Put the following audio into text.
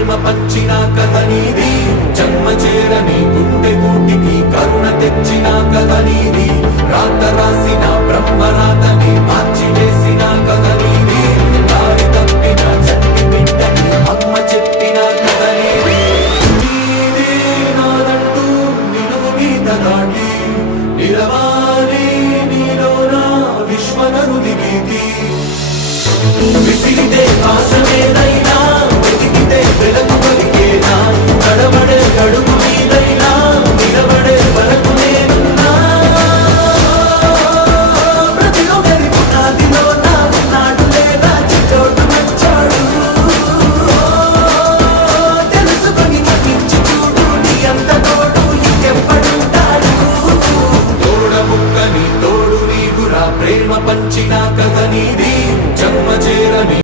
ప్రేమ పంచిన కథ నీది, జన్మ చేరని గుండె గూటికి కరుణ తెచ్చిన కథ నీది, రాత రాసిన బ్రహ్మరాతని మార్చి వేసిన కథ నీది, దారి తప్పిన చట్టి బిడ్డకి అమ్మ చెప్పిన కథ నీది. నీదే నాదంటూ నిలువు గీత దాటి నిలవాలి నీలోన విశ్వనరుని గీతి. విసిరితే ఆశమేదైనా